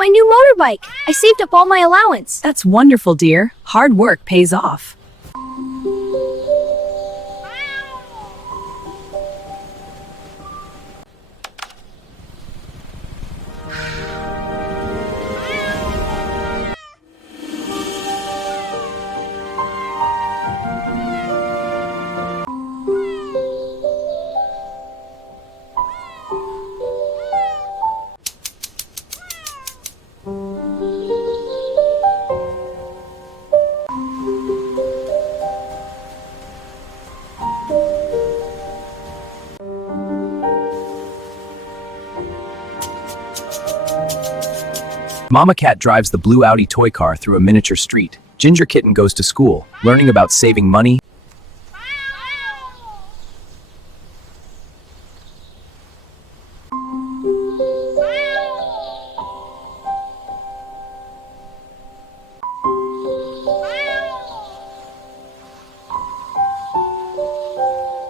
my new motorbike. I saved up all my allowance. That's wonderful, dear. Hard work pays off. Mama Cat drives the blue Audi toy car through a miniature street. Ginger Kitten goes to school, learning about saving money.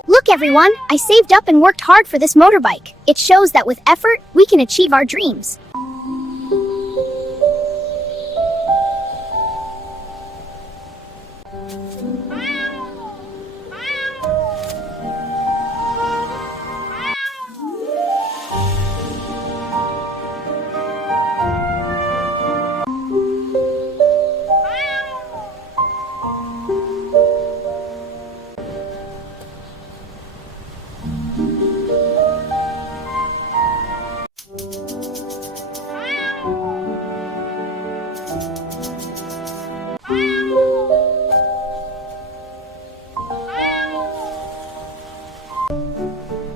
Look everyone, I saved up and worked hard for this motorbike. It shows that with effort, we can achieve our dreams.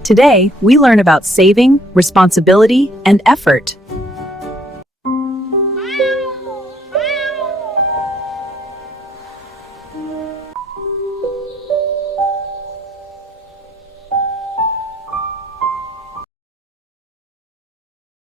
Today, we learn about saving, responsibility, and effort.